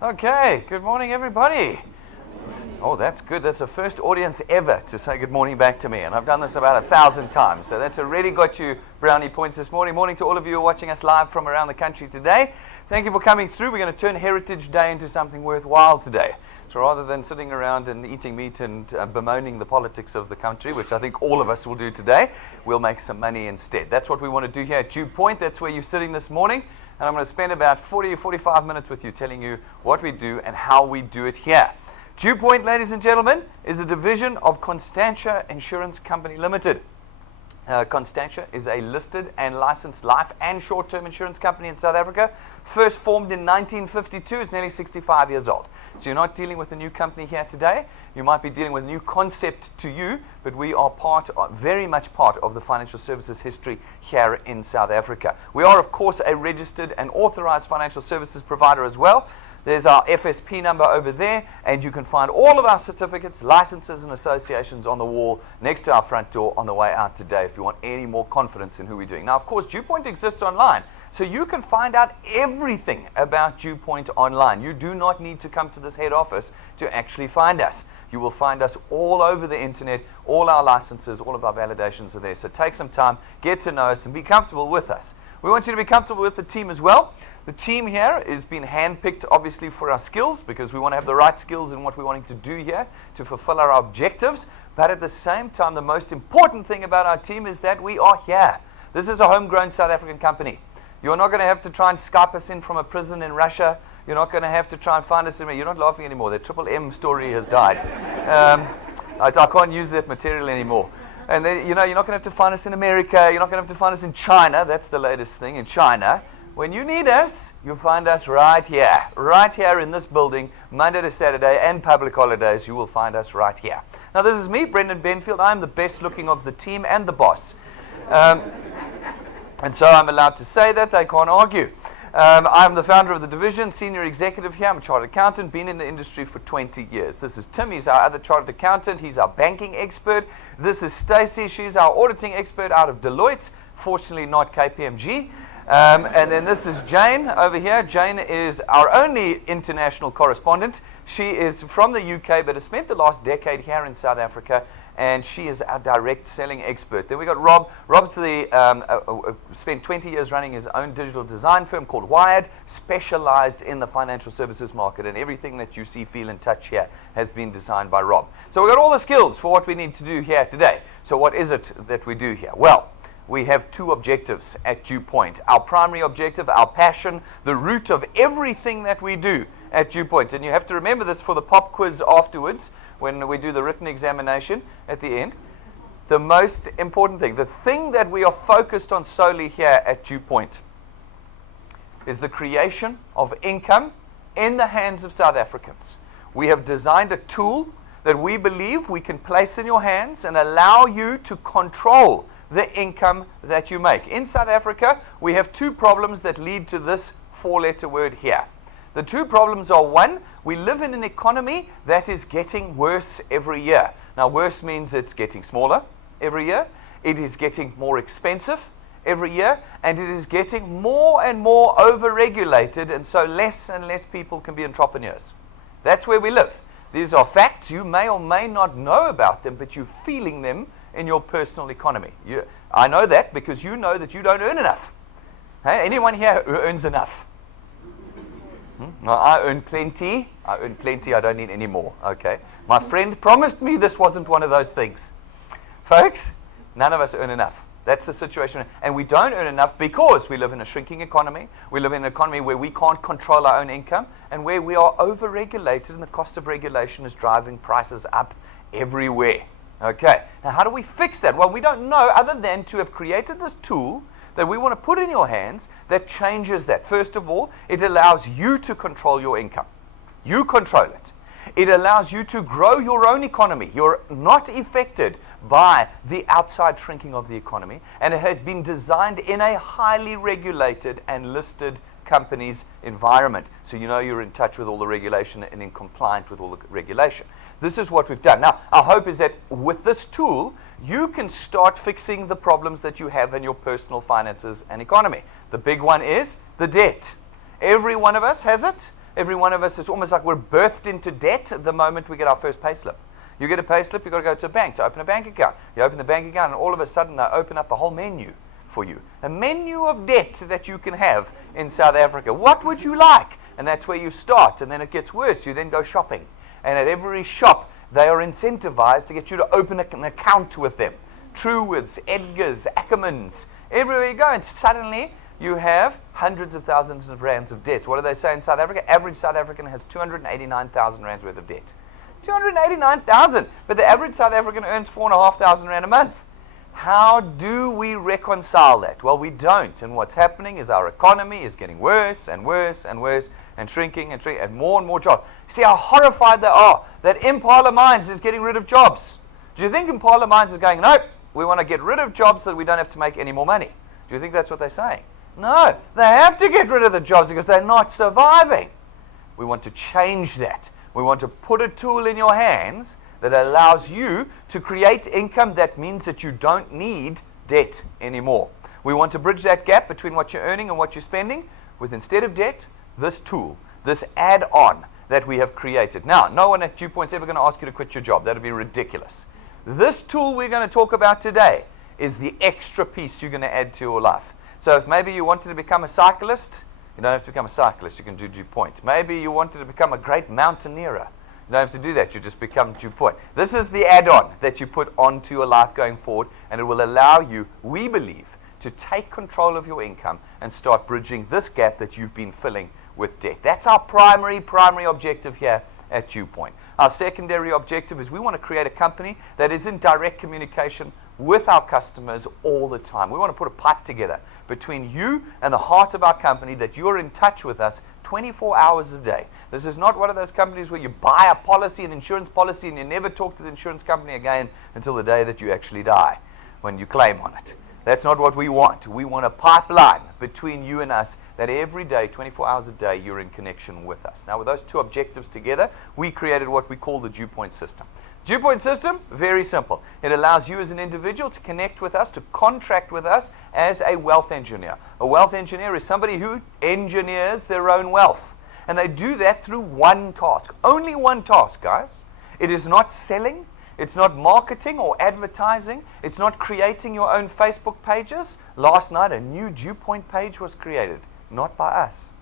Okay, good morning everybody. Oh, that's good. That's the first audience ever to say good morning back to me, and I've done this about 1,000 times, so that's already got you brownie points this morning. Morning to all of you who are watching us live from around the country today. Thank you for coming through. We're going to turn Heritage Day into something worthwhile today. So rather than sitting around and eating meat and bemoaning the politics of the country, which I think all of us will do today, we'll make some money instead. That's what we want to do here at DuePoint. That's where you're sitting this morning. And I'm going to spend about 40 or 45 minutes with you telling you what we do and how we do it here. DuePoint, ladies and gentlemen, is a division of Constantia Insurance Company Limited. Constantia is a listed and licensed life and short-term insurance company in South Africa. First formed in 1952, it's nearly 65 years old. So you're not dealing with a new company here today. You might be dealing with a new concept to you, but we are very much part of the financial services history here in South Africa. We are, of course, a registered and authorized financial services provider as well. There's our FSP number over there, and you can find all of our certificates, licenses, and associations on the wall next to our front door on the way out today if you want any more confidence in who we're doing. Now, of course, DuePoint exists online, so you can find out everything about DuePoint online. You do not need to come to this head office to actually find us. You will find us all over the internet. All our licenses, all of our validations are there. So take some time, get to know us, and be comfortable with us. We want you to be comfortable with the team as well. The team here is being handpicked, obviously, for our skills, because we want to have the right skills in what we're wanting to do here to fulfill our objectives. But at the same time, the most important thing about our team is that we are here. This is a homegrown South African company. You're not going to have to try and Skype us in from a prison in Russia. You're not going to have to try and find us in. You're not laughing anymore. The Triple M story has died. I can't use that material anymore. And then, you're not going to have to find us in America. You're not going to have to find us in China. That's the latest thing, in China. When you need us, you'll find us right here in this building, Monday to Saturday and public holidays. You will find us right here. Now, this is me, Brendan Benfield. I'm the best looking of the team and the boss. And so I'm allowed to say that. They can't argue. I'm the founder of the division, senior executive here. I'm a chartered accountant, been in the industry for 20 years. This is Tim. He's our other chartered accountant. He's our banking expert. This is Stacey. She's our auditing expert out of Deloitte. Fortunately, not KPMG. And then this is Jane over here. Jane is our only international correspondent. She is from the UK, but has spent the last decade here in South Africa, and she is our direct selling expert. Then we got Rob. Rob's spent 20 years running his own digital design firm called Wired, specialized in the financial services market, and everything that you see, feel, and touch here has been designed by Rob. So we've got all the skills for what we need to do here today. So what is it that we do here? Well, we have two objectives at DuePoint. Our primary objective, our passion, the root of everything that we do at DuePoint. And you have to remember this for the pop quiz afterwards when we do the written examination at the end. The most important thing, the thing that we are focused on solely here at DuePoint, is the creation of income in the hands of South Africans. We have designed a tool that we believe we can place in your hands and allow you to control the income that you make. In South Africa, we have two problems that lead to this four-letter word here. The two problems are, one, we live in an economy that is getting worse every year. Now, worse means it's getting smaller every year, it is getting more expensive every year, and it is getting more and more over-regulated, and so less and less people can be entrepreneurs. That's where we live. These are facts. You may or may not know about them, but you're feeling them in your personal economy. I know that because you know that you don't earn enough. Hey, anyone here who earns enough? No, I earn plenty. I don't need any more. Okay. My friend promised me this wasn't one of those things. Folks, none of us earn enough. That's the situation. And we don't earn enough because we live in a shrinking economy. We live in an economy where we can't control our own income and where we are over-regulated, and the cost of regulation is driving prices up everywhere. Okay, now how do we fix that? Well, we don't know other than to have created this tool that we want to put in your hands that changes that. First of all, it allows you to control your income. You control it. It allows you to grow your own economy. You're not affected by the outside shrinking of the economy, and it has been designed in a highly regulated and listed company's environment. So you know you're in touch with all the regulation and in compliant with all the regulation. This is what we've done. Now, our hope is that with this tool, you can start fixing the problems that you have in your personal finances and economy. The big one is the debt. Every one of us has it. Every one of us, it's almost like we're birthed into debt the moment we get our first payslip. You get a payslip, you've got to go to a bank to open a bank account. You open the bank account, and all of a sudden they open up a whole menu for you. A menu of debt that you can have in South Africa. What would you like? And that's where you start, and then it gets worse. You then go shopping. And at every shop, they are incentivized to get you to open an account with them. Truworths, Edgars, Ackermans, everywhere you go. And suddenly, you have hundreds of thousands of rands of debts. What do they say in South Africa? Average South African has 289,000 rands worth of debt. 289,000. But the average South African earns 4,500 rand a month. How do we reconcile that? Well, we don't. And what's happening is our economy is getting worse and worse and worse and shrinking and more jobs. See how horrified they are that Impala Mines is getting rid of jobs. Do you think Impala Mines is going, nope, we want to get rid of jobs so that we don't have to make any more money? Do you think that's what they're saying? No, they have to get rid of the jobs because they're not surviving. We want to change that. We want to put a tool in your hands that allows you to create income that means that you don't need debt anymore. We want to bridge that gap between what you're earning and what you're spending with, instead of debt, this tool, this add-on that we have created. Now, no one at DuePoint is ever going to ask you to quit your job. That would be ridiculous. This tool we're going to talk about today is the extra piece you're going to add to your life. So if maybe you wanted to become a cyclist, you don't have to become a cyclist. You can do DuePoint. Maybe you wanted to become a great mountaineer. You don't have to do that. You just become DuePoint. This is the add-on that you put onto your life going forward, and it will allow you, we believe, to take control of your income and start bridging this gap that you've been filling with debt. That's our primary objective here at DuePoint. Our secondary objective is we want to create a company that is in direct communication with our customers all the time. We want to put a pipe together between you and the heart of our company, that you're in touch with us 24 hours a day. This is not one of those companies where you buy a policy, an insurance policy, and you never talk to the insurance company again until the day that you actually die, when you claim on it. That's not what we want. We want a pipeline between you and us that every day, 24 hours a day, you're in connection with us. Now, with those two objectives together, we created what we call the DuePoint system. DuePoint system, very simple. It allows you as an individual to connect with us, to contract with us as a wealth engineer. A wealth engineer is somebody who engineers their own wealth. And they do that through one task. Only one task, guys. It is not selling. It's not marketing or advertising. It's not creating your own Facebook pages. Last night, a new DuePoint page was created. Not by us.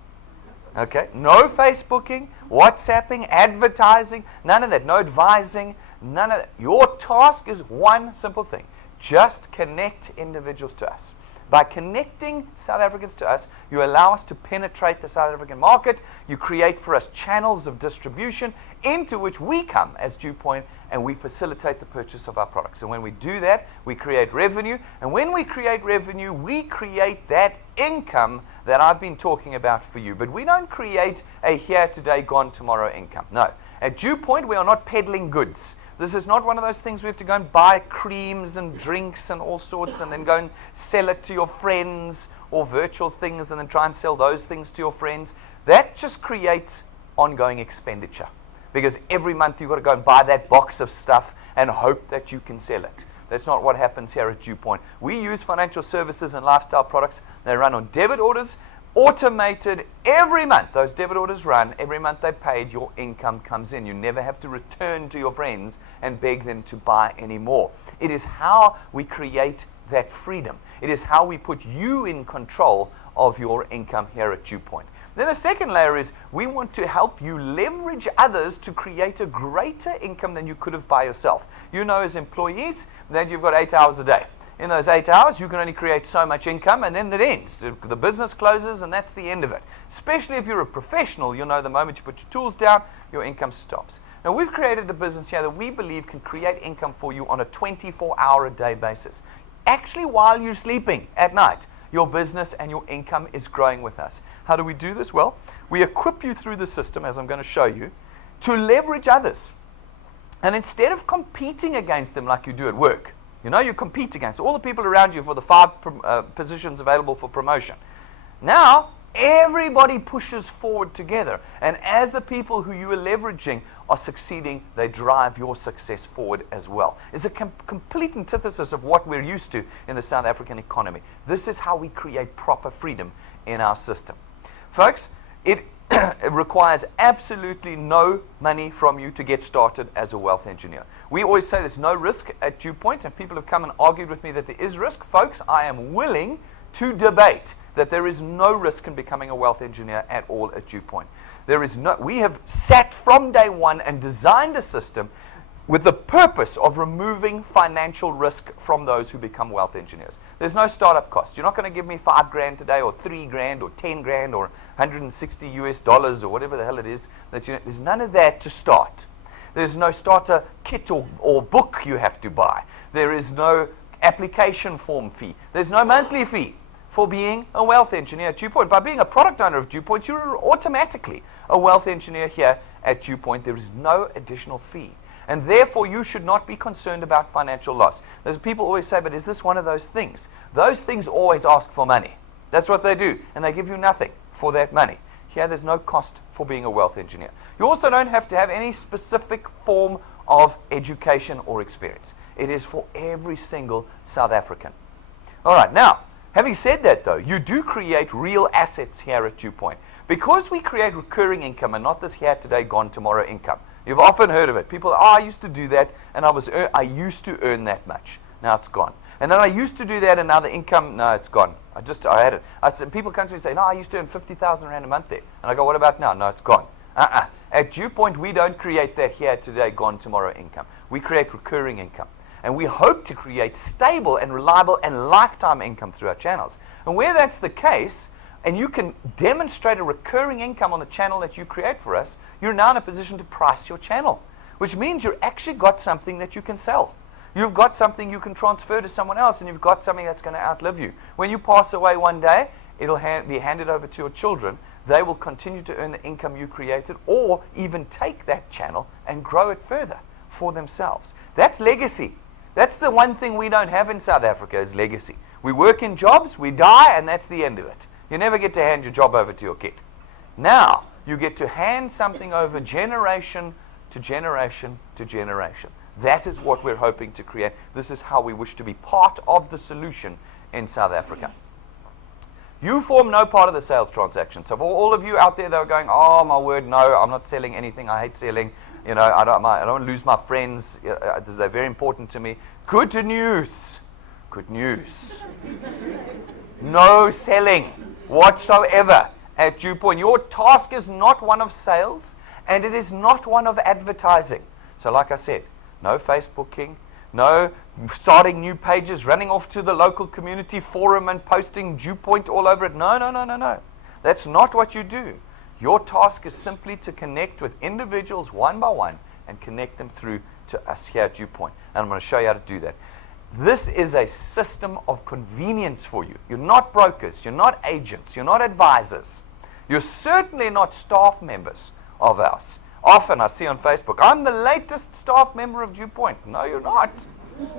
Okay? No Facebooking, WhatsApping, advertising, none of that. No advising, none of that. Your task is one simple thing. Just connect individuals to us. By connecting South Africans to us, you allow us to penetrate the South African market. You create for us channels of distribution into which we come as DuePoint, and we facilitate the purchase of our products. And when we do that, we create revenue. And when we create revenue, we create that income that I've been talking about for you. But we don't create a here today, gone tomorrow income. No. At DuePoint, we are not peddling goods. This is not one of those things we have to go and buy creams and drinks and all sorts and then go and sell it to your friends, or virtual things and then try and sell those things to your friends. That just creates ongoing expenditure, because every month you've got to go and buy that box of stuff and hope that you can sell it. That's not what happens here at DuePoint. We use financial services and lifestyle products. They run on debit orders, automated every month. Those debit orders run, every month they paid, your income comes in. You never have to return to your friends and beg them to buy any more. It is how we create that freedom. It is how we put you in control of your income here at DuePoint. Then the second layer is we want to help you leverage others to create a greater income than you could have by yourself. You know, as employees, that you've got 8 hours a day. In those 8 hours, you can only create so much income, and then it ends. The business closes, and that's the end of it. Especially if you're a professional, you know the moment you put your tools down, your income stops. Now, we've created a business here that we believe can create income for you on a 24-hour-a-day basis. Actually, while you're sleeping at night, your business and your income is growing with us. How do we do this? Well, we equip you through the system, as I'm going to show you, to leverage others. And instead of competing against them like you do at work, you know, you compete against all the people around you for the 5 positions available for promotion. Now, everybody pushes forward together. And as the people who you are leveraging are succeeding, they drive your success forward as well. It's a complete antithesis of what we're used to in the South African economy. This is how we create proper freedom in our system. Folks, it it requires absolutely no money from you to get started as a wealth engineer. We always say there's no risk at DuePoint, and people have come and argued with me that there is risk. Folks, I am willing to debate that there is no risk in becoming a wealth engineer at all at DuePoint. We have sat from day one and designed a system with the purpose of removing financial risk from those who become wealth engineers. There's no startup cost. You're not going to give me $5,000 today, or $3,000, or $10,000, or $160 or whatever the hell it is. There's none of that to start. There's no starter kit or book you have to buy. There is no application form fee. There's no monthly fee for being a wealth engineer at DuePoint. By being a product owner of DuePoint, you're automatically a wealth engineer here at DuePoint. There is no additional fee. And therefore, you should not be concerned about financial loss. There's people always say, but is this one of those things? Those things always ask for money. That's what they do. And they give you nothing for that money. Here, there's no cost for being a wealth engineer. You also don't have to have any specific form of education or experience. It is for every single South African. All right, now, having said that, though, you do create real assets here at DuePoint. Because we create recurring income and not this here today, gone tomorrow income. You've often heard of it. People, I used to do that, and I used to earn that much. Now it's gone. And then I used to do that, and now the income, no, it's gone. I had it. People come to me and say, no, I used to earn 50,000 Rand a month there. And I go, what about now? No, it's gone. At DuePoint, we don't create that here today, gone tomorrow income. We create recurring income. And we hope to create stable and reliable and lifetime income through our channels. And where that's the case, and you can demonstrate a recurring income on the channel that you create for us, you're now in a position to price your channel, which means you've actually got something that you can sell. You've got something you can transfer to someone else, and you've got something that's going to outlive you. When you pass away one day, it'll be handed over to your children. They will continue to earn the income you created, or even take that channel and grow it further for themselves. That's legacy. That's the one thing we don't have in South Africa, is legacy. We work in jobs, we die, and that's the end of it. You never get to hand your job over to your kid. Now, you get to hand something over generation to generation to generation. That is what we're hoping to create. This is how we wish to be part of the solution in South Africa. You form no part of the sales transaction. So for all of you out there that are going, oh my word, no, I'm not selling anything. I hate selling. You know, I don't want to lose my friends. They're very important to me. Good news. Good news. No selling whatsoever at DuePoint. Your task is not one of sales, and it is not one of advertising. So like I said, no Facebooking, no starting new pages, running off to the local community forum and posting DuePoint all over it. No, no, no, no, no. That's not what you do. Your task is simply to connect with individuals one by one and connect them through to us here at DuePoint. And I'm going to show you how to do that. This is a system of convenience for you. You're not brokers. You're not agents. You're not advisors. You're certainly not staff members of ours. Often I see on Facebook, I'm the latest staff member of DuePoint. No, you're not.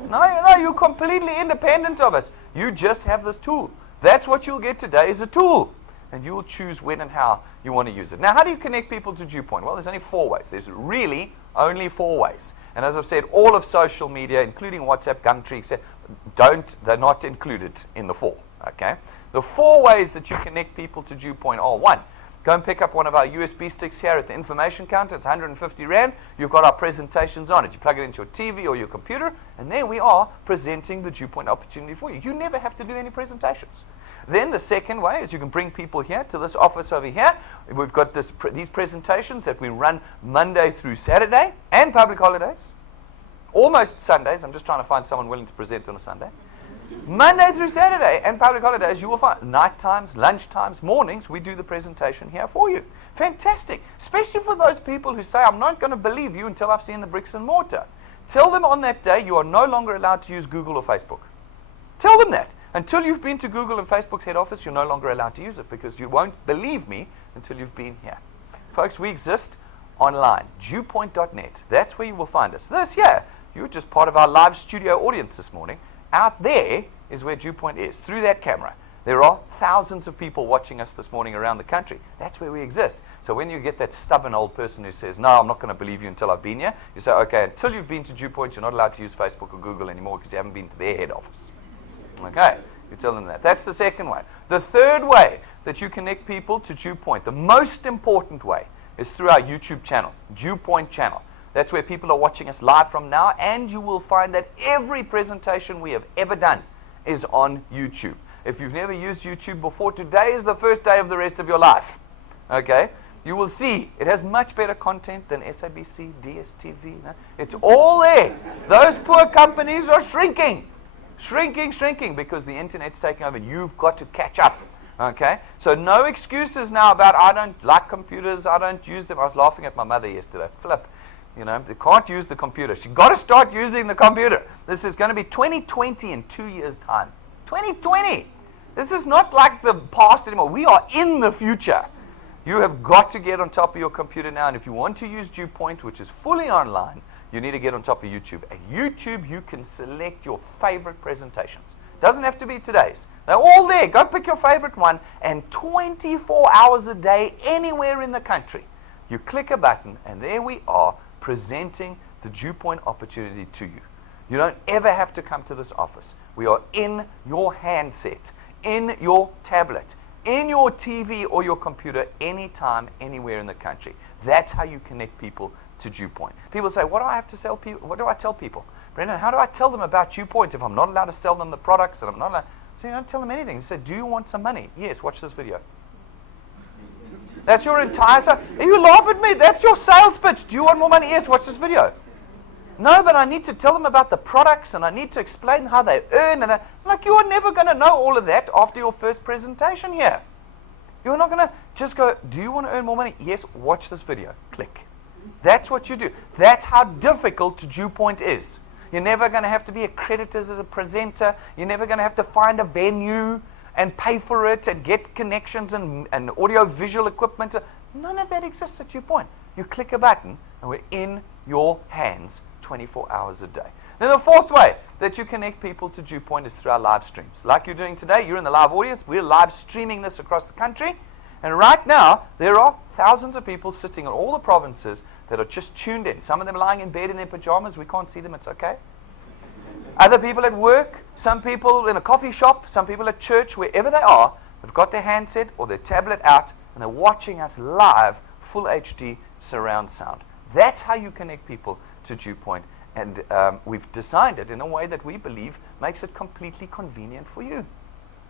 No, you're not. You're completely independent of us. You just have this tool. That's what you'll get today, is a tool. And you will choose when and how you want to use it. Now, how do you connect people to DuePoint? Well, there's only 4 ways. There's really only 4 ways. And as I've said, all of social media, including WhatsApp, Gumtree, etc., they're not included in the 4. Okay? The 4 ways that you connect people to DuePoint are: 1, go and pick up one of our USB sticks here at the information counter. It's 150 Rand. You've got our presentations on it. You plug it into your TV or your computer, and there we are presenting the DuePoint opportunity for you. You never have to do any presentations. Then the second way is you can bring people here to this office over here. We've got these presentations that we run Monday through Saturday and public holidays. Almost Sundays. I'm just trying to find someone willing to present on a Sunday. Monday through Saturday and public holidays, you will find night times, lunch times, mornings, we do the presentation here for you. Fantastic. Especially for those people who say, I'm not going to believe you until I've seen the bricks and mortar. Tell them on that day you are no longer allowed to use Google or Facebook. Tell them that. Until you've been to Google and Facebook's head office, you're no longer allowed to use it, because you won't believe me until you've been here. Folks, we exist online, DuePoint.net. That's where you will find us. This here, you're just part of our live studio audience this morning. Out there is where DuePoint is, through that camera. There are thousands of people watching us this morning around the country. That's where we exist. So when you get that stubborn old person who says, no, I'm not going to believe you until I've been here, you say, okay, until you've been to DuePoint, you're not allowed to use Facebook or Google anymore because you haven't been to their head office. Okay, You tell them that. That's the second way. The third way that you connect people to DuePoint, the most important way, is through our YouTube channel, DuePoint channel. That's where people are watching us live from now, and you will find that every presentation we have ever done is on YouTube. If you've never used YouTube before, today is the first day of the rest of your life. Okay? You will see it has much better content than SABC, DSTV. No? It's all there. Those poor companies are shrinking. Shrinking, because the internet's taking over. You've got to catch up. Okay? So no excuses now about, I don't like computers, I don't use them. I was laughing at my mother yesterday. Flip. You know, they can't use the computer. She's got to start using the computer. This is going to be 2020 in 2 years' time. 2020. This is not like the past anymore. We are in the future. You have got to get on top of your computer now. And if you want to use DuePoint, which is fully online, you need to get on top of YouTube. At YouTube, you can select your favorite presentations. Doesn't have to be today's. They're all there. Go pick your favorite one. And 24 hours a day, anywhere in the country, you click a button, and there we are, presenting the DuePoint opportunity to you. You don't ever have to come to this office. We are in your handset, in your tablet, in your TV or your computer, anytime, anywhere in the country. That's how you connect people to DuePoint. People say, what do I have to sell people? What do I tell people? Brendan, how do I tell them about DuePoint if I'm not allowed to sell them the products and I'm not allowed? So you don't tell them anything. You say, do you want some money? Yes, watch this video. That's your entire sale. You laugh at me. That's your sales pitch. Do you want more money? Yes, watch this video. No, but I need to tell them about the products and I need to explain how they earn. And like, you are never going to know all of that after your first presentation here. You're not going to just go, do you want to earn more money? Yes, watch this video. Click. That's what you do. That's how difficult DuePoint is. You're never going to have to be accredited as a presenter. You're never going to have to find a venue and pay for it and get connections and audio-visual equipment. None of that exists at DuePoint. You click a button and we're in your hands 24 hours a day. Then the fourth way that you connect people to DuePoint is through our live streams. Like you're doing today, you're in the live audience. We're live streaming this across the country. And right now, there are thousands of people sitting in all the provinces that are just tuned in. Some of them lying in bed in their pajamas. We can't see them. It's okay. Other people at work, some people in a coffee shop, some people at church, wherever they are, they've got their handset or their tablet out, and they're watching us live, full HD surround sound. That's how you connect people to DuePoint. And we've designed it in a way that we believe makes it completely convenient for you.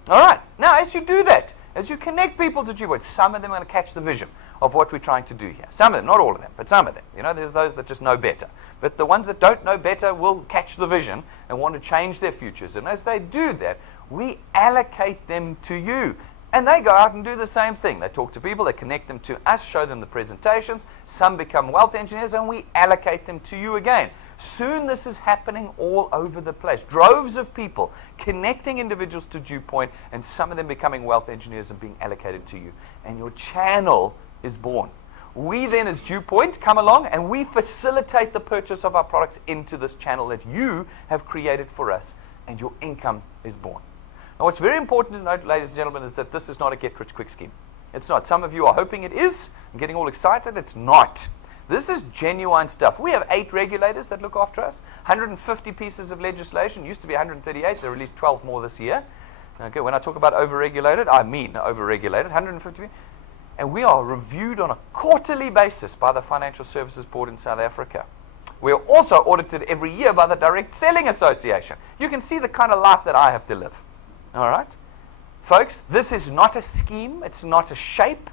All right. Now, as you do that, as you connect people to DuePoint, some of them are going to catch the vision of what we're trying to do here. Some of them, not all of them, but some of them. You know, there's those that just know better. But the ones that don't know better will catch the vision and want to change their futures. And as they do that, we allocate them to you. And they go out and do the same thing. They talk to people, they connect them to us, show them the presentations. Some become wealth engineers, and we allocate them to you again. Soon this is happening all over the place. Droves of people connecting individuals to DuePoint, and some of them becoming wealth engineers and being allocated to you. And your channel is born. We then, as DuePoint, come along and we facilitate the purchase of our products into this channel that you have created for us, and your income is born. Now, what's very important to note, ladies and gentlemen, is that this is not a get-rich-quick scheme. It's not. Some of you are hoping it is and getting all excited. It's not. This is genuine stuff. We have 8 regulators that look after us, 150 pieces of legislation. Used to be 138. They released 12 more this year. Okay, when I talk about over-regulated, I mean over-regulated, 150. And we are reviewed on a quarterly basis by the Financial Services Board in South Africa. We are also audited every year by the Direct Selling Association. You can see the kind of life that I have to live. All right? Folks, this is not a scheme. It's not a shape.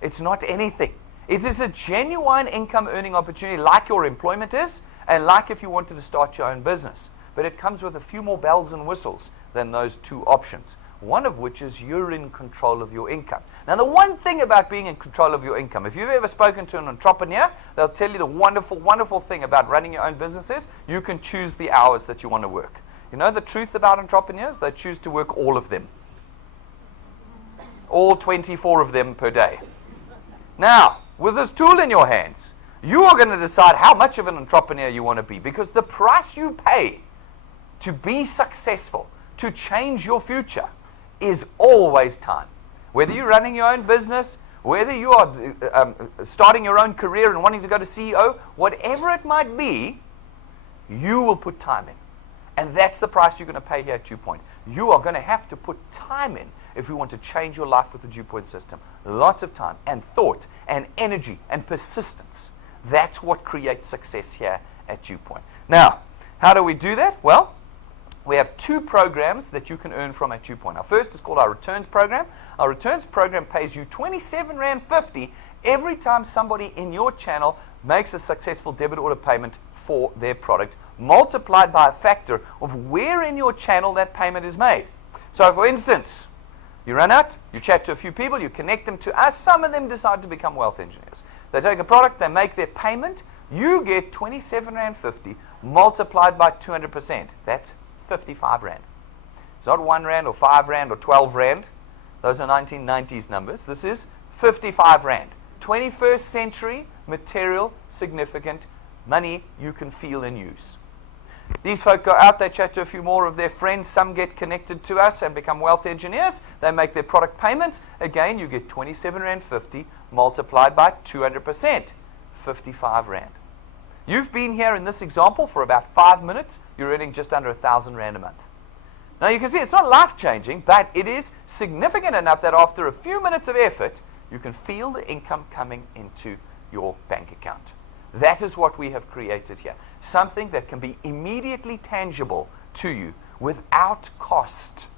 It's not anything. It is a genuine income earning opportunity like your employment is, and like if you wanted to start your own business. But it comes with a few more bells and whistles than those 2 options. One of which is you're in control of your income. Now, the one thing about being in control of your income, if you've ever spoken to an entrepreneur, they'll tell you the wonderful, wonderful thing about running your own business is you can choose the hours that you want to work. You know the truth about entrepreneurs? They choose to work all of them. All 24 of them per day. Now, with this tool in your hands, you are going to decide how much of an entrepreneur you want to be, because the price you pay to be successful, to change your future, is always time. Whether you're running your own business, whether you are starting your own career and wanting to go to CEO, whatever it might be, you will put time in. And that's the price you're going to pay here at DuePoint. You are going to have to put time in if we want to change your life with the DuePoint system. Lots of time and thought and energy and persistence. That's what creates success here at DuePoint. Now, how do we do that? Well, we have 2 programs that you can earn from at DuePoint. Our first is called our returns program. Our returns program pays you R27.50 every time somebody in your channel makes a successful debit order payment for their product, multiplied by a factor of where in your channel that payment is made. So, for instance, you run out, you chat to a few people, you connect them to us. Some of them decide to become wealth engineers. They take a product, they make their payment. You get R27.50 multiplied by 200%. That's R55. It's not R1 or R5 or R12. Those are 1990s numbers. This is R55. 21st century material, significant money you can feel and use. These folk go out, they chat to a few more of their friends. Some get connected to us and become wealth engineers. They make their product payments. Again, you get R27.50 multiplied by 200%, R55. You've been here in this example for about 5 minutes. You're earning just under R1,000 a month. Now you can see it's not life-changing, but it is significant enough that after a few minutes of effort, you can feel the income coming into your bank account. That is what we have created here. Something that can be immediately tangible to you without cost.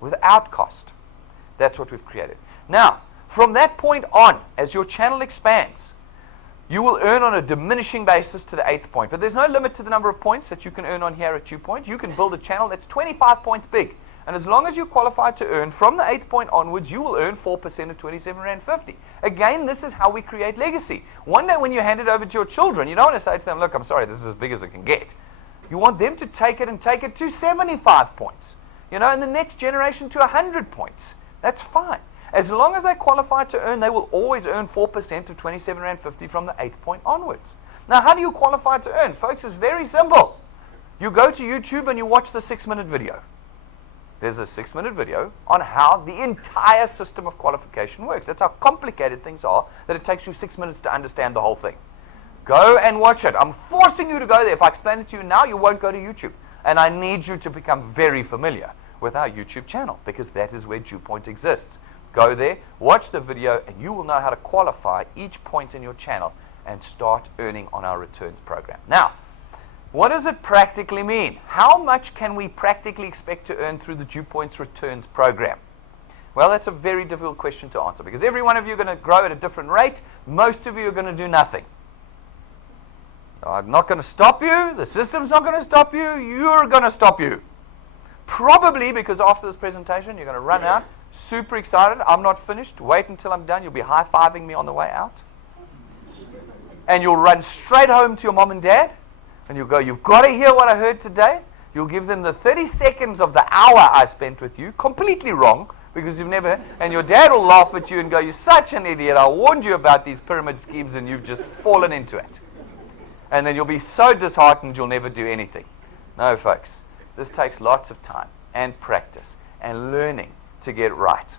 Without cost. That's what we've created. Now, from that point on, as your channel expands, you will earn on a diminishing basis to the 8th point. But there's no limit to the number of points that you can earn on here at DuePoint. You can build a channel that's 25 points big. And as long as you qualify to earn from the 8th point onwards, you will earn 4% of R27.50. Again, this is how we create legacy. One day when you hand it over to your children, you don't want to say to them, look, I'm sorry, this is as big as it can get. You want them to take it and take it to 75 points. You know, and the next generation to 100 points. That's fine. As long as they qualify to earn, they will always earn 4% of R27.50 from the 8th point onwards. Now, how do you qualify to earn? Folks, it's very simple. You go to YouTube and you watch the 6-minute video. There's a 6-minute video on how the entire system of qualification works. That's how complicated things are, that it takes you 6 minutes to understand the whole thing. Go and watch it. I'm forcing you to go there. If I explain it to you now, you won't go to YouTube. And I need you to become very familiar with our YouTube channel, because that is where DuePoint exists. Go there, watch the video, and you will know how to qualify each point in your channel and start earning on our returns program. Now, what does it practically mean? How much can we practically expect to earn through the DuePoint's returns program? Well, that's a very difficult question to answer, because every one of you are going to grow at a different rate. Most of you are going to do nothing. So I'm not going to stop you. The system's not going to stop you. You're going to stop you. Probably because after this presentation, you're going to run out, super excited. I'm not finished. Wait until I'm done. You'll be high-fiving me on the way out. And you'll run straight home to your mom and dad. And you'll go, you've got to hear what I heard today. You'll give them the 30 seconds of the hour I spent with you, completely wrong, because you've never, and your dad will laugh at you and go, you're such an idiot. I warned you about these pyramid schemes and you've just fallen into it. And then you'll be so disheartened you'll never do anything. No, folks, this takes lots of time and practice and learning to get right.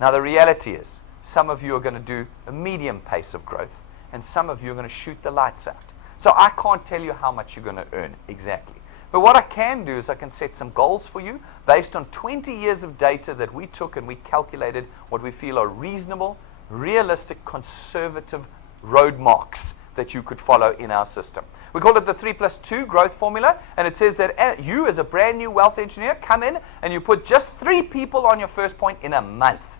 Now, the reality is, some of you are going to do a medium pace of growth, and some of you are going to shoot the lights out. So I can't tell you how much you're going to earn exactly. But what I can do is I can set some goals for you based on 20 years of data that we took, and we calculated what we feel are reasonable, realistic, conservative road marks that you could follow in our system. We call it the 3+2 growth formula, and it says that you, as a brand new wealth engineer, come in and you put just 3 people on your first point in a month.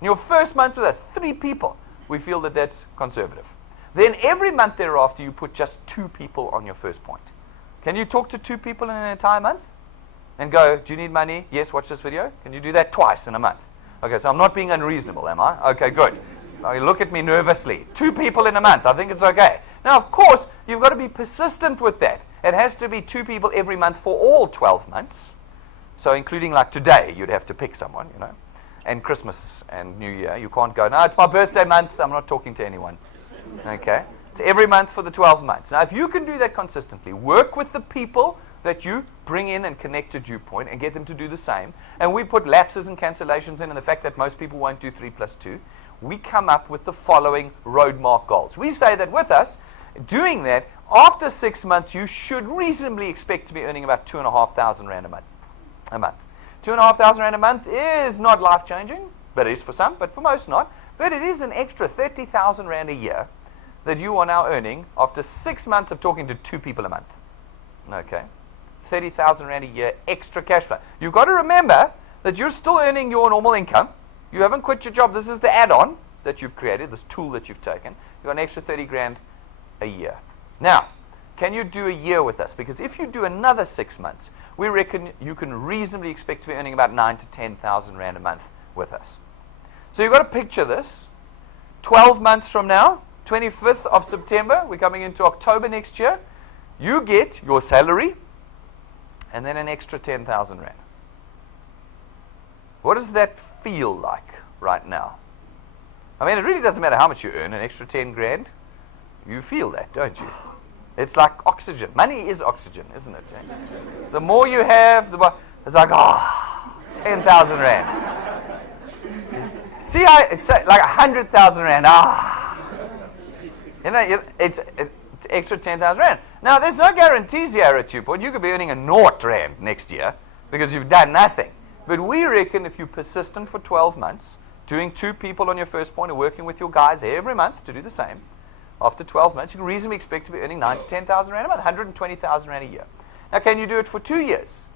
In your first month with us, 3 people. We feel that that's conservative. Then every month thereafter, you put just 2 people on your first point. Can you talk to 2 people in an entire month? And go, do you need money? Yes, watch this video. Can you do that twice in a month? Okay, so I'm not being unreasonable, am I? Okay, good. Now, you look at me nervously. 2 people in a month. I think it's okay. Now, of course, you've got to be persistent with that. It has to be 2 people every month for all 12 months. So including like today, you'd have to pick someone, you know. And Christmas and New Year. You can't go, no, it's my birthday month. I'm not talking to anyone. Okay? It's every month for the 12 months. Now, if you can do that consistently, work with the people that you bring in and connect to DuePoint and get them to do the same. And we put lapses and cancellations in, and the fact that most people won't do 3+2. We come up with the following roadmark goals. We say that with us, doing that, after 6 months, you should reasonably expect to be earning about R2,500 a month. a month. 2,500 rand a month is not life-changing, but it is for some, but for most not. But it is an extra 30,000 rand a year that you are now earning after 6 months of talking to 2 people a month. Okay, 30,000 rand a year extra cash flow. You've got to remember that you're still earning your normal income. You haven't quit your job. This is the add-on that you've created, this tool that you've taken. You've got an extra 30 grand a year. Now, can you do a year with us? Because if you do another 6 months, we reckon you can reasonably expect to be earning about 9,000 to 10,000 rand a month with us. So you've got to picture this. 12 months from now, 25th of September, we're coming into October next year, you get your salary and then an extra 10,000 rand. What does that feel like right now? I mean, it really doesn't matter how much you earn, an extra 10 grand. You feel that, don't you? It's like oxygen. Money is oxygen, isn't it? The more you have, the more, it's like, 10,000 rand. See, it's like 100,000 rand. You know, it's extra 10,000 rand. Now, there's no guarantees here at DuePoint. You could be earning a 0 rand next year because you've done nothing. But we reckon if you're persistent for 12 months, doing 2 people on your first point and working with your guys every month to do the same, after 12 months, you can reasonably expect to be earning 9,000 to 10,000 rand a month, 120,000 rand a year. Now, can you do it for 2 years?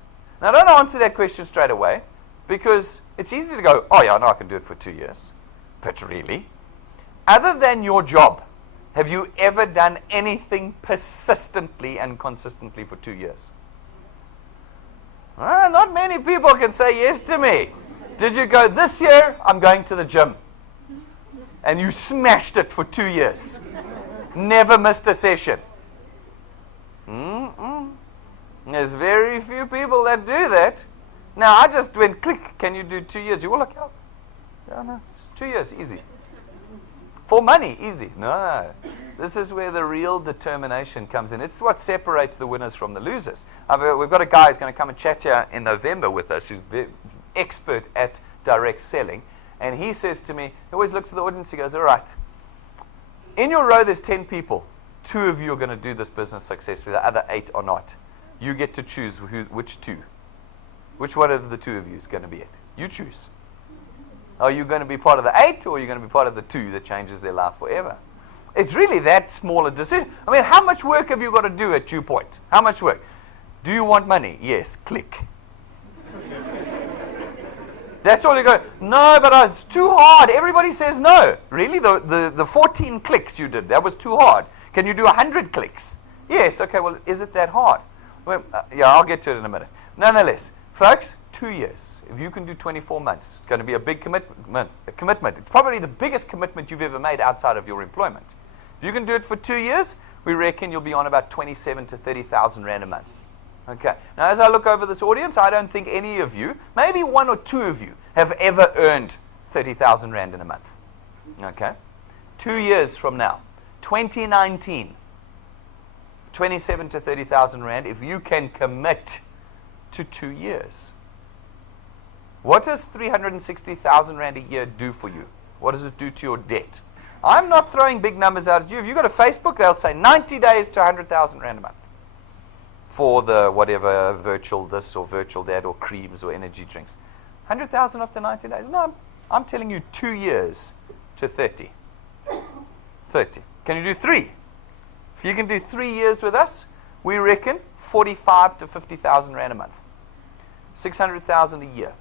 Now, don't answer that question straight away, because it's easy to go, oh yeah, no, I can do it for 2 years. But really, other than your job, have you ever done anything persistently and consistently for 2 years? Not many people can say yes to me. Did you go, this year, I'm going to the gym? And you smashed it for 2 years. Never missed a session. There's very few people that do that. Now, I just went, click, can you do 2 years? You all like, yeah, no, it's 2 years, easy. For money, easy. No. This is where the real determination comes in. It's what separates the winners from the losers. We've got a guy who's going to come and chat here in November with us who's an expert at direct selling. And he says to me, he always looks at the audience, he goes, all right, in your row there's 10 people. 2 of you are going to do this business successfully. The other 8 are not. You get to choose which 2. Which one of the 2 of you is going to be it? You choose. Are you going to be part of the 8 or are you going to be part of the 2 that changes their life forever? It's really that small a decision. I mean, how much work have you got to do at DuePoint? How much work? Do you want money? Yes. Click. That's all you go, no, but it's too hard. Everybody says no. Really? The 14 clicks you did, that was too hard. Can you do 100 clicks? Yes. Okay, well, is it that hard? Well, yeah, I'll get to it in a minute. Nonetheless, folks, 2 years. If you can do 24 months, it's going to be a big commitment. It's probably the biggest commitment you've ever made outside of your employment. If you can do it for 2 years, we reckon you'll be on about 27,000 to 30,000 rand a month. Okay. Now, as I look over this audience, I don't think any of you, maybe 1 or 2 of you, have ever earned 30,000 rand in a month. Okay. 2 years from now, 2019, 27,000 to 30,000 rand. If you can commit to 2 years, what does 360,000 rand a year do for you? What does it do to your debt? I'm not throwing big numbers out at you. If you've got a Facebook, they'll say 90 days to 100,000 rand a month. For the whatever virtual this or virtual that or creams or energy drinks. 100,000 after 90 days? No, I'm telling you 2 years to 30. 30. Can you do 3? If you can do 3 years with us, we reckon 45 to 50,000 rand a month. 600,000 a year.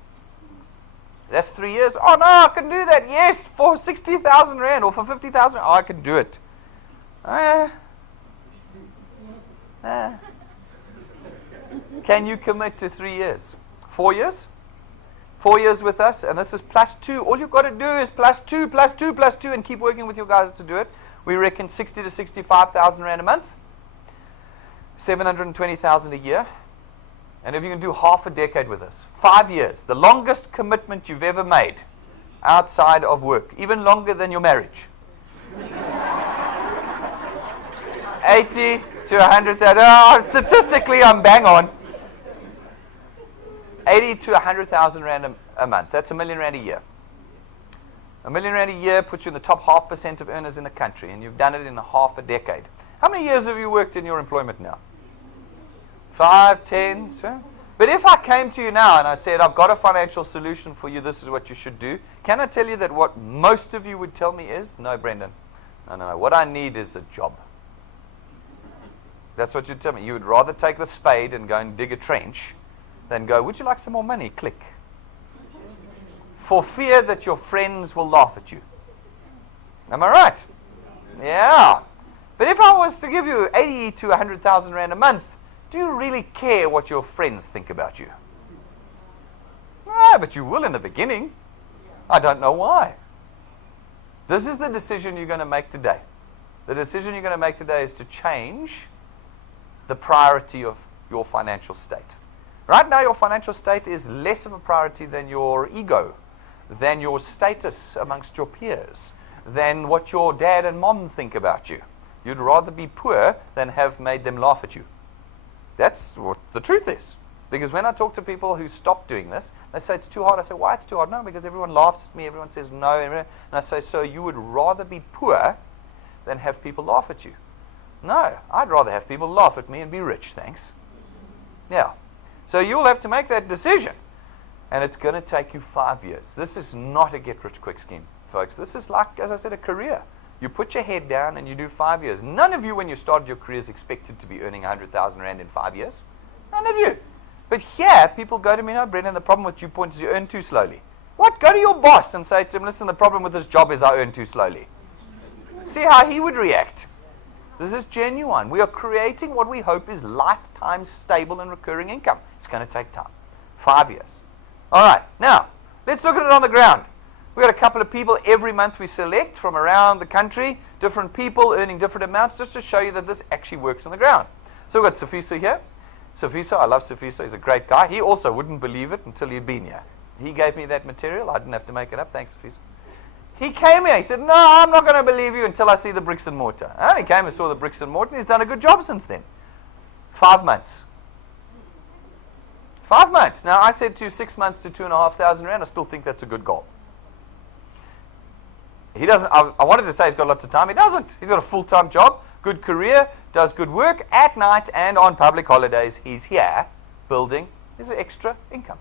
That's 3 years. Oh no, I can do that. Yes, for 60,000 rand or for 50,000. Oh, I can do it. Can you commit to 3 years? 4 years? 4 years with us, and this is +2. All you've got to do is +2, +2, +2, and keep working with your guys to do it. We reckon 60 to 65,000 rand a month, 720,000 a year. And if you can do half a decade with us, 5 years, the longest commitment you've ever made outside of work, even longer than your marriage. 80 to 100,000. Statistically, I'm bang on. 80 to 100,000 rand a month. That's R1 million a year. R1 million a year puts you in the top 0.5% of earners in the country, and you've done it in half a decade. How many years have you worked in your employment now? 5, 10? So But if I came to you now and I said, I've got a financial solution for you, this is what you should do, can I tell you that what most of you would tell me is, no, Brendan, no, what I need is a job. That's what you'd tell me. You would rather take the spade and go and dig a trench than go, would you like some more money? Click. For fear that your friends will laugh at you. Am I right? Yeah. But if I was to give you 80 to 100,000 rand a month, do you really care what your friends think about you? Yeah, but you will in the beginning. I don't know why. This is the decision you're going to make today. The decision you're going to make today is to change the priority of your financial state. Right now, your financial state is less of a priority than your ego, than your status amongst your peers, than what your dad and mom think about you. You'd rather be poor than have made them laugh at you. That's what the truth is. Because when I talk to people who stop doing this, they say it's too hard. I say, why it's too hard? No, because everyone laughs at me. Everyone says no. And I say, so you would rather be poor than have people laugh at you? No, I'd rather have people laugh at me and be rich, thanks. Yeah. So you'll have to make that decision. And it's going to take you 5 years. This is not a get-rich-quick scheme, folks. This is like, as I said, a career. You put your head down and you do 5 years. None of you, when you started your careers, expected to be earning 100,000 rand in 5 years. None of you. But here, people go to me, no, Brendan, the problem with DuePoint is you earn too slowly. What? Go to your boss and say to him, listen, the problem with this job is I earn too slowly. See how he would react. This is genuine. We are creating what we hope is lifetime stable and recurring income. It's going to take time. 5 years. All right. Now, let's look at it on the ground. We've got a couple of people every month we select from around the country, different people earning different amounts, just to show you that this actually works on the ground. So we've got Sifiso here. Sifiso, I love Sifiso. He's a great guy. He also wouldn't believe it until he'd been here. He gave me that material. I didn't have to make it up. Thanks, Sifiso. He came here. He said, no, I'm not going to believe you until I see the bricks and mortar. And he came and saw the bricks and mortar, and he's done a good job since then. 5 months. 5 months. Now, I said to 6 months to 2,500 rand. I still think that's a good goal. He doesn't. I wanted to say he's got lots of time. He doesn't. He's got a full-time job, good career, does good work at night and on public holidays. He's here building his extra income.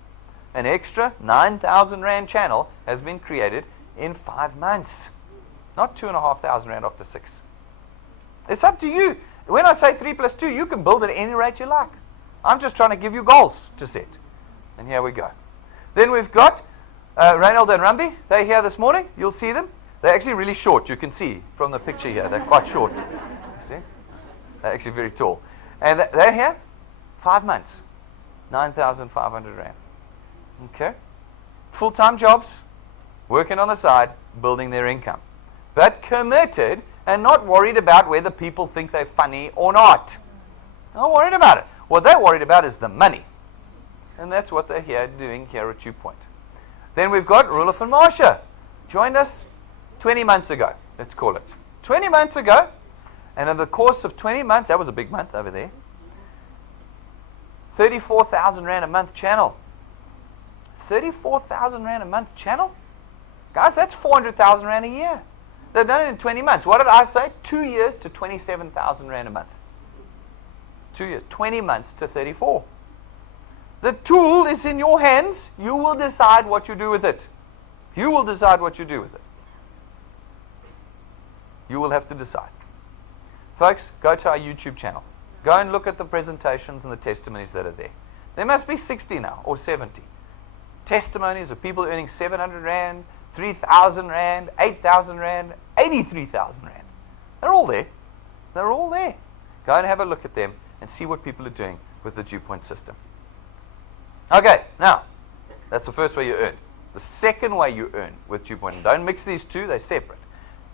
An extra 9,000 rand channel has been created in 5 months. Not 2,500 rand after 6. It's up to you. When I say 3 plus 2, you can build it at any rate you like. I'm just trying to give you goals to set. And here we go. Then we've got Reynald and Rumby. They're here this morning. You'll see them. They're actually really short. You can see from the picture here. They're quite short. You see? They're actually very tall. And they're here 5 months. 9,500 rand. Okay? Full-time jobs, working on the side, building their income. But committed and not worried about whether people think they're funny or not. Not worried about it. What they're worried about is the money. And that's what they're here doing here at DuePoint. Then we've got Roelof and Marsha. Joined us 20 months ago, let's call it. 20 months ago, and in the course of 20 months, that was a big month over there, 34,000 rand a month channel. 34,000 rand a month channel? Guys, that's 400,000 rand a year. They've done it in 20 months. What did I say? 2 years to 27,000 rand a month. 2 years, 20 months to 34. The tool is in your hands. You will decide what you do with it. You will decide what you do with it. You will have to decide. Folks, go to our YouTube channel. Go and look at the presentations and the testimonies that are there. There must be 60 now or 70. Testimonies of people earning 700 rand, 3,000 rand, 8,000 rand, 83,000 rand. They're all there. They're all there. Go and have a look at them and see what people are doing with the DuePoint system. Okay, now, that's the first way you earn. The second way you earn with DuePoint, and don't mix these two, they're separate,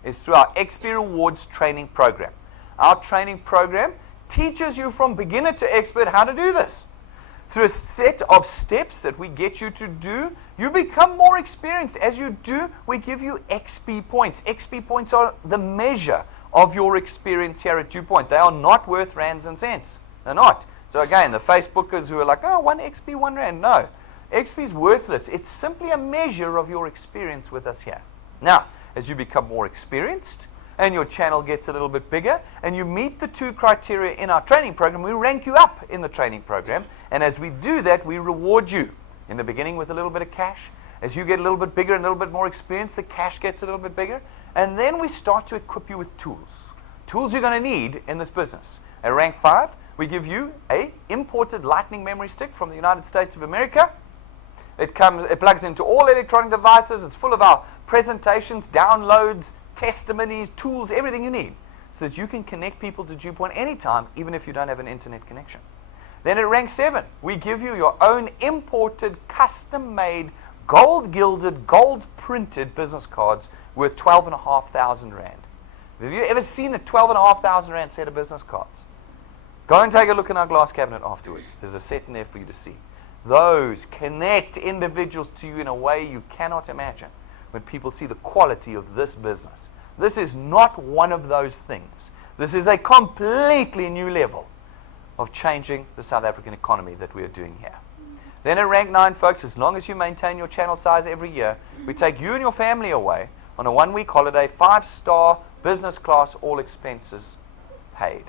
is through our XP Rewards training program. Our training program teaches you from beginner to expert how to do this. Through a set of steps that we get you to do, you become more experienced. As you do, we give you XP points. XP points are the measure of your experience here at DuePoint. They are not worth rands and cents. They're not. So again, the Facebookers who are like, oh, 1 XP, 1 rand. No. XP is worthless. It's simply a measure of your experience with us here. Now, as you become more experienced and your channel gets a little bit bigger, and you meet the 2 criteria in our training program, we rank you up in the training program. And as we do that, we reward you in the beginning with a little bit of cash. As you get a little bit bigger and a little bit more experience, the cash gets a little bit bigger. And then we start to equip you with tools. Tools you're going to need in this business. At rank 5, we give you a imported lightning memory stick from the United States of America. It plugs into all electronic devices. It's full of our presentations, downloads, testimonies, tools, everything you need, so that you can connect people to DuePoint anytime, even if you don't have an internet connection. Then at rank 7, we give you your own imported, custom-made, gold-gilded, gold-printed business cards worth 12,500 Rand. Have you ever seen a 12,500 Rand set of business cards? Go and take a look in our glass cabinet afterwards. There's a set in there for you to see. Those connect individuals to you in a way you cannot imagine when people see the quality of this business. This is not one of those things. This is a completely new level of changing the South African economy that we are doing here. Then at rank 9, folks, as long as you maintain your channel size every year, we take you and your family away on a 1-week holiday, 5-star business class, all expenses paid.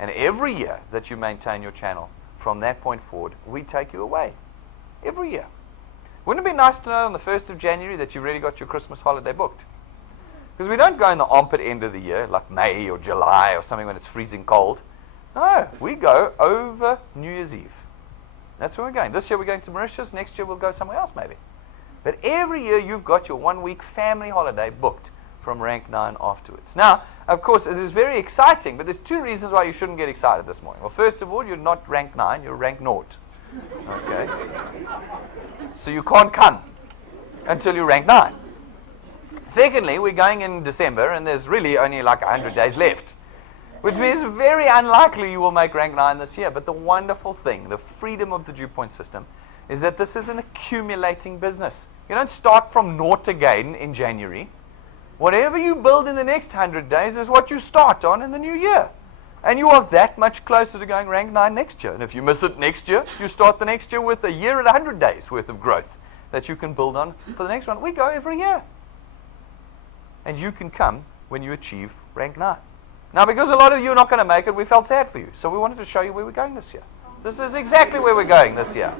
And every year that you maintain your channel, from that point forward, we take you away. Every year. Wouldn't it be nice to know on the 1st of January that you've really got your Christmas holiday booked? Because we don't go in the armpit end of the year, like May or July or something when it's freezing cold. No, we go over New Year's Eve. That's where we're going. This year we're going to Mauritius. Next year we'll go somewhere else maybe. But every year you've got your 1-week family holiday booked from rank 9 afterwards. Now, of course, it is very exciting, but there's 2 reasons why you shouldn't get excited this morning. Well, first of all, you're not rank 9, you're rank 0. Okay? So you can't come until you rank 9. Secondly, we're going in December, and there's really only like 100 days left, which means very unlikely you will make rank 9 this year. But the wonderful thing, the freedom of the DuePoint system, is that this is an accumulating business. You don't start from 0 again in January. Whatever you build in the next 100 days is what you start on in the new year. And you are that much closer to going rank 9 next year. And if you miss it next year, you start the next year with a year and 100 days worth of growth that you can build on for the next one. We go every year. And you can come when you achieve rank 9. Now, because a lot of you are not going to make it, we felt sad for you. So we wanted to show you where we're going this year. This is exactly where we're going this year.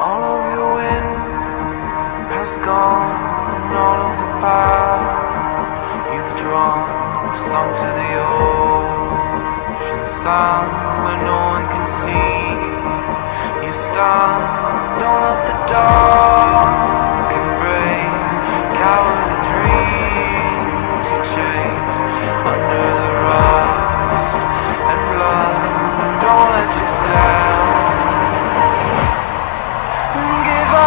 All of your wind has gone, and all of the paths you've drawn have sunk to the ocean sun where no one can see. You stand, don't let the dark embrace, cower the dreams you chase under the rust and blood. Don't let yourself give up.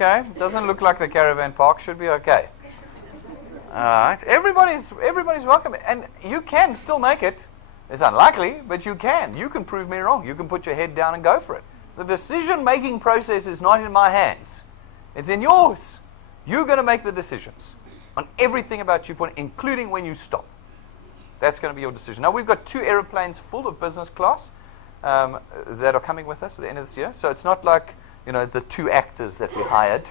Okay, doesn't look like the caravan park. Should be okay. All right, everybody's welcome, and you can still make it. It's unlikely, but you can. You can prove me wrong. You can put your head down and go for it. The decision-making process is not in my hands. It's in yours. You're going to make the decisions on everything about DuePoint, including when you stop. That's going to be your decision. Now, we've got 2 airplanes full of business class that are coming with us at the end of this year. So it's not like, the 2 actors that we hired.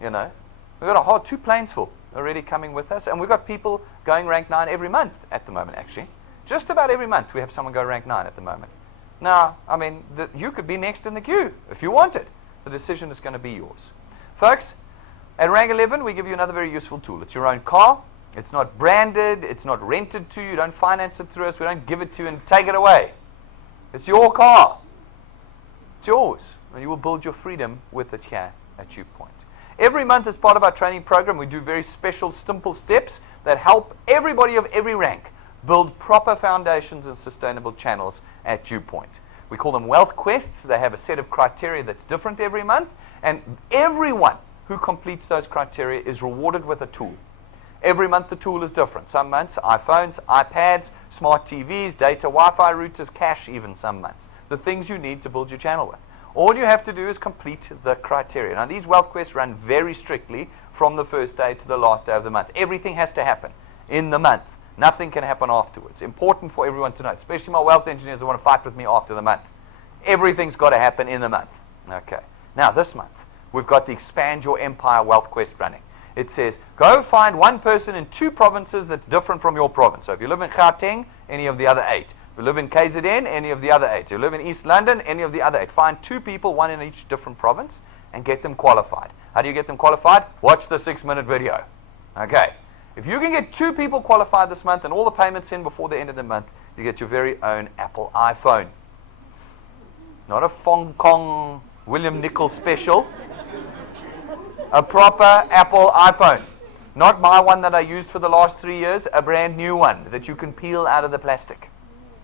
We've got a whole 2 planes full already coming with us. And we've got people going rank 9 every month at the moment, actually. Just about every month we have someone go rank 9 at the moment. Now, I mean, you could be next in the queue if you wanted. The decision is going to be yours. Folks, at rank 11, we give you another very useful tool. It's your own car. It's not branded. It's not rented to you. You don't finance it through us. We don't give it to you and take it away. It's your car. It's yours. And you will build your freedom with it here at DuePoint. Every month, as part of our training program, we do very special, simple steps that help everybody of every rank build proper foundations and sustainable channels at DuePoint. We call them wealth quests. They have a set of criteria that's different every month. And everyone who completes those criteria is rewarded with a tool. Every month the tool is different. Some months, iPhones, iPads, smart TVs, data, Wi-Fi routers, cash even some months. The things you need to build your channel with. All you have to do is complete the criteria. Now, these wealth quests run very strictly from the first day to the last day of the month. Everything has to happen in the month. Nothing can happen afterwards. Important for everyone to know, especially my wealth engineers who want to fight with me after the month. Everything's got to happen in the month. Okay. Now, this month, we've got the Expand Your Empire Wealth Quest running. It says, go find one person in 2 provinces that's different from your province. So if you live in Gauteng, any of the other 8. If you live in KZN, any of the other 8. If you live in East London, any of the other 8. Find 2 people, one in each different province, and get them qualified. How do you get them qualified? Watch the 6-minute video. Okay. If you can get 2 people qualified this month and all the payments in before the end of the month, you get your very own Apple iPhone. Not a Hong Kong William Nicol special. A proper Apple iPhone. Not my one that I used for the last 3 years, a brand new one that you can peel out of the plastic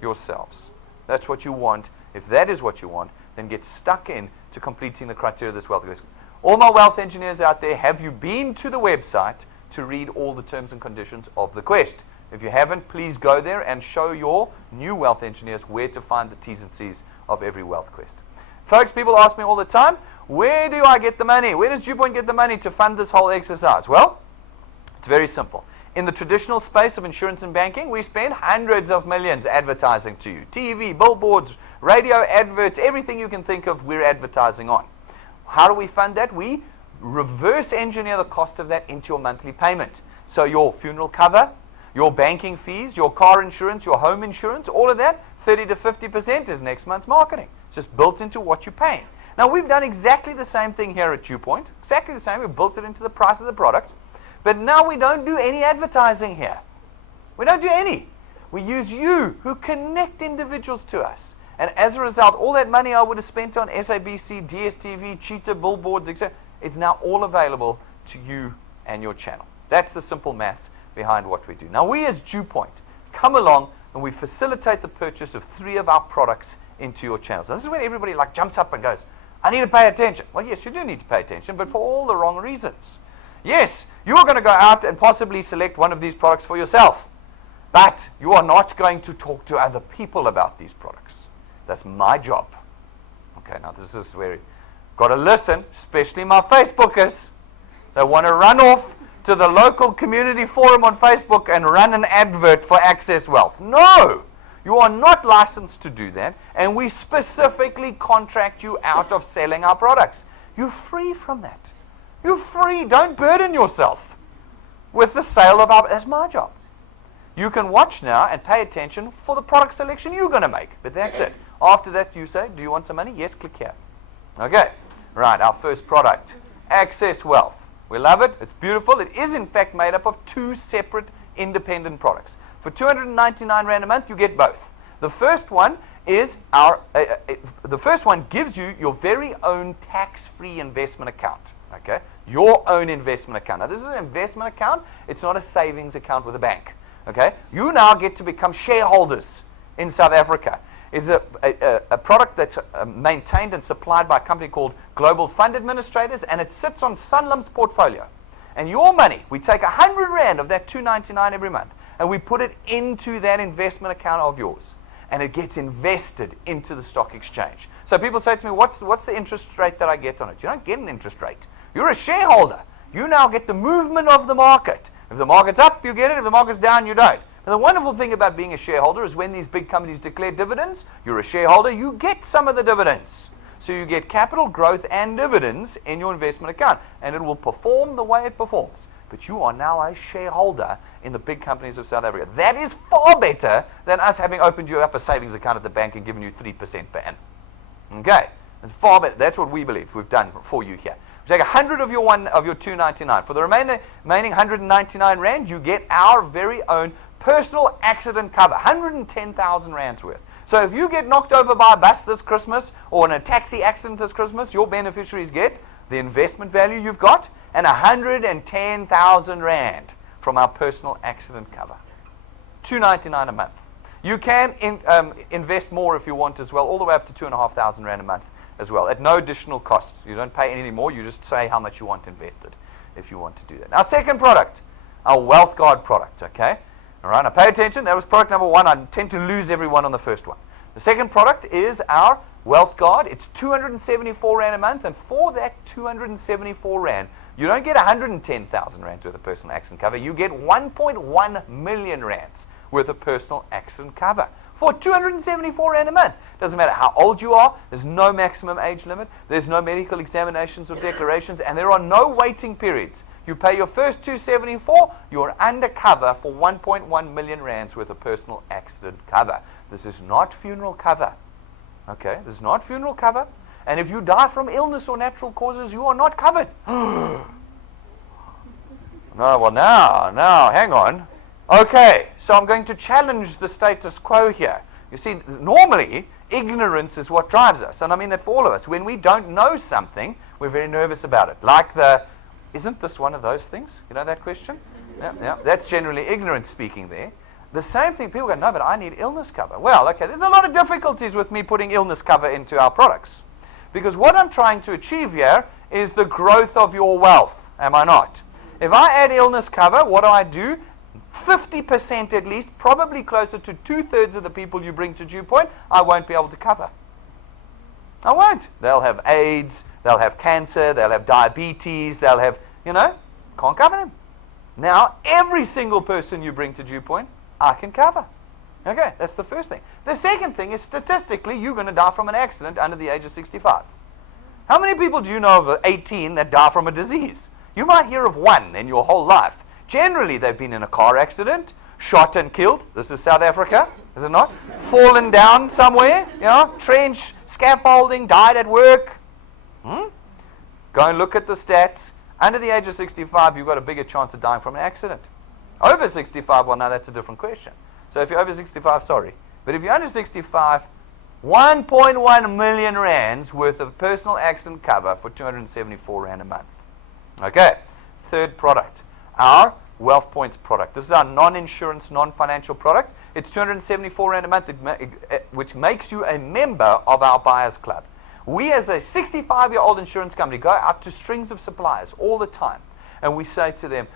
yourselves. That's what you want. If that is what you want, then get stuck in to completing the criteria of this wealth quest. All my wealth engineers out there, have you been to the website to read all the terms and conditions of the quest? If you haven't, please go there and show your new wealth engineers where to find the T's and C's of every wealth quest. Folks, people ask me all the time, where do I get the money? Where does DuePoint get the money to fund this whole exercise? Well, it's very simple. In the traditional space of insurance and banking, we spend hundreds of millions advertising to you. TV, billboards, radio adverts, everything you can think of, we're advertising on. How do we fund that? We reverse engineer the cost of that into your monthly payment. So your funeral cover, your banking fees, your car insurance, your home insurance, all of that, 30 to 50% is next month's marketing. It's just built into what you're paying. Now, we've done exactly the same thing here at DuePoint. Exactly the same. We've built it into the price of the product. But now we don't do any advertising here. We don't do any. We use you who connect individuals to us. And as a result, all that money I would have spent on SABC, DSTV, Cheetah, billboards, etc., it's now all available to you and your channel. That's the simple maths behind what we do. Now, we as DuePoint come along and we facilitate the purchase of 3 of our products into your channels. Now, this is when everybody jumps up and goes, I need to pay attention. Well, yes, you do need to pay attention, but for all the wrong reasons. Yes, you are going to go out and possibly select one of these products for yourself, but you are not going to talk to other people about these products. That's my job. Okay, now this is where you've got to listen, especially my Facebookers that want to run off to the local community forum on Facebook and run an advert for Access Wealth. No! You are not licensed to do that, and we specifically contract you out of selling our products. You're free from that. You're free. Don't burden yourself with the sale of our... That's my job. You can watch now and pay attention for the product selection you're going to make, but that's it. After that, you say, do you want some money? Yes, click here. Okay. Right, our first product, Access Wealth. We love it. It's beautiful. It is, in fact, made up of 2 separate independent products. For 299 Rand a month, you get both. The first one is the first one gives you your very own tax-free investment account. Okay, your own investment account. Now, this is an investment account. It's not a savings account with a bank. Okay, you now get to become shareholders in South Africa. It's a product that's maintained and supplied by a company called Global Fund Administrators, and it sits on Sanlam's portfolio. And your money, we take 100 Rand of that 299 every month, and we put it into that investment account of yours. And it gets invested into the stock exchange. So people say to me, what's the interest rate that I get on it? You don't get an interest rate. You're a shareholder. You now get the movement of the market. If the market's up, you get it. If the market's down, you don't. And the wonderful thing about being a shareholder is when these big companies declare dividends, you're a shareholder, you get some of the dividends. So you get capital growth and dividends in your investment account. And it will perform the way it performs. But you are now a shareholder in the big companies of South Africa. That is far better than us having opened you up a savings account at the bank and given you 3% per annum. Okay? It's far better. That's what we believe we've done for you here. We take 100 of your 299. For the remaining 199 Rand, you get our very own personal accident cover, 110,000 Rands worth. So if you get knocked over by a bus this Christmas or in a taxi accident this Christmas, your beneficiaries get the investment value you've got and 110,000 Rand from our personal accident cover. 299 a month. You can invest more if you want as well, all the way up to 2,500 Rand a month as well, at no additional cost. You don't pay anything more, you just say how much you want invested if you want to do that. Our second product, our Wealth Guard product, okay? All right, now pay attention, that was product number one. I tend to lose everyone on the first one. The second product is our Wealth Guard. It's 274 Rand a month, and for that 274 Rand, you don't get 110,000 Rands worth of personal accident cover. You get 1.1 million Rands worth of personal accident cover for 274 Rand a month. Doesn't matter how old you are. There's no maximum age limit. There's no medical examinations or declarations, and there are no waiting periods. You pay your first 274, you're under cover for 1.1 million Rands worth of personal accident cover. This is not funeral cover. Okay, this is not funeral cover. And if you die from illness or natural causes, you are not covered. No, well now, hang on. Okay, so I'm going to challenge the status quo here. You see, normally, ignorance is what drives us. And I mean that for all of us. When we don't know something, we're very nervous about it. Like isn't this one of those things? You know that question? Yeah. That's generally ignorance speaking there. The same thing, people go, no, but I need illness cover. Well, okay, there's a lot of difficulties with me putting illness cover into our products. Because what I'm trying to achieve here is the growth of your wealth, am I not? If I add illness cover, what do? 50% at least, probably closer to 2/3 of the people you bring to DuePoint, I won't be able to cover. I won't. They'll have AIDS, they'll have cancer, they'll have diabetes, they'll have, can't cover them. Now, every single person you bring to DuePoint, I can cover. Okay, that's the first thing. The second thing is statistically, you're going to die from an accident under the age of 65. How many people do you know of 18 that die from a disease? You might hear of one in your whole life. Generally, they've been in a car accident, shot and killed. This is South Africa, is it not? Fallen down somewhere, trench, scaffolding, died at work. Go and look at the stats. Under the age of 65, you've got a bigger chance of dying from an accident. Over 65, well, now that's a different question. So if you're over 65, sorry. But if you're under 65, 1.1 million Rands worth of personal accident cover for 274 Rand a month. Okay, third product, our Wealth Points product. This is our non-insurance, non-financial product. It's 274 Rand a month, which makes you a member of our Buyers Club. We, as a 65-year-old insurance company, go out to strings of suppliers all the time. And we say to them,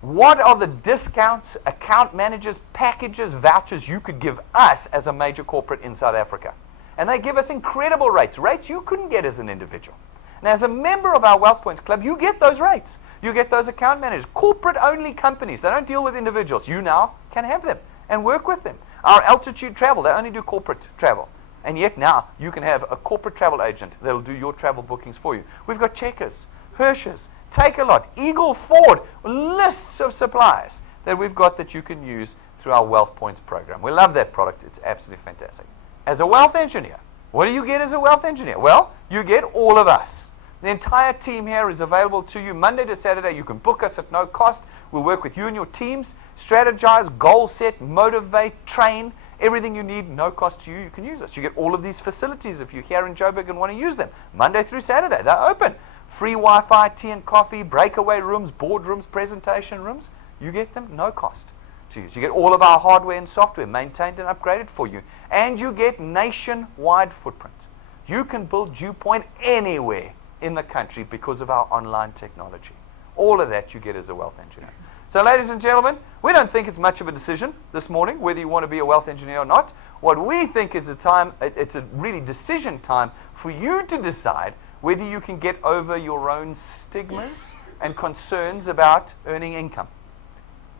what are the discounts, account managers, packages, vouchers you could give us as a major corporate in South Africa? And they give us incredible rates you couldn't get as an individual. Now, as a member of our Wealth Points Club, you get those rates. You get those account managers, corporate-only companies. They don't deal with individuals. You now can have them and work with them. Our Altitude Travel, they only do corporate travel. And yet now you can have a corporate travel agent that will do your travel bookings for you. We've got Checkers, Hirsch's, Take-A-Lot, Eagle Ford, lists of suppliers that we've got that you can use through our Wealth Points program. We love that product. It's absolutely fantastic. As a wealth engineer, what do you get as a wealth engineer? Well, you get all of us. The entire team here is available to you Monday to Saturday. You can book us at no cost. We'll work with you and your teams, strategize, goal set, motivate, train, everything you need, no cost to you. You can use us. You get all of these facilities if you're here in Joburg and want to use them. Monday through Saturday, they're open. Free Wi-Fi, tea and coffee, breakaway rooms, boardrooms, presentation rooms. You get them, no cost. to use. You get all of our hardware and software maintained and upgraded for you. And you get nationwide footprint. You can build DuePoint anywhere in the country because of our online technology. All of that you get as a wealth engineer. So ladies and gentlemen, we don't think it's much of a decision this morning whether you want to be a wealth engineer or not. What we think is it's a really decision time for you to decide whether you can get over your own stigmas and concerns about earning income,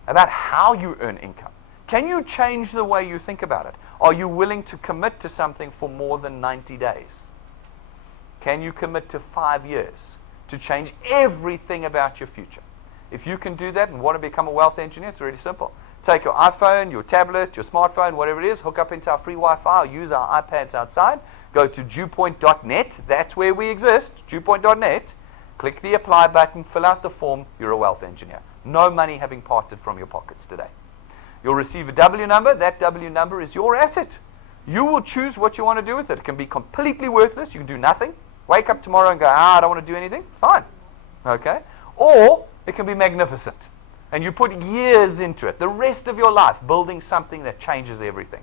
about how you earn income. Can you change the way you think about it? Are you willing to commit to something for more than 90 days? Can you commit to 5 years to change everything about your future? If you can do that and want to become a wealth engineer, it's really simple. Take your iPhone, your tablet, your smartphone, whatever it is, hook up into our free Wi-Fi, or use our iPads outside, go to DuePoint.net, that's where we exist, DuePoint.net, click the apply button, fill out the form, you're a wealth engineer. No money having parted from your pockets today. You'll receive a W number, that W number is your asset. You will choose what you want to do with it. It can be completely worthless, you can do nothing, wake up tomorrow and go, I don't want to do anything, fine, okay? Or it can be magnificent. And you put years into it, the rest of your life, building something that changes everything.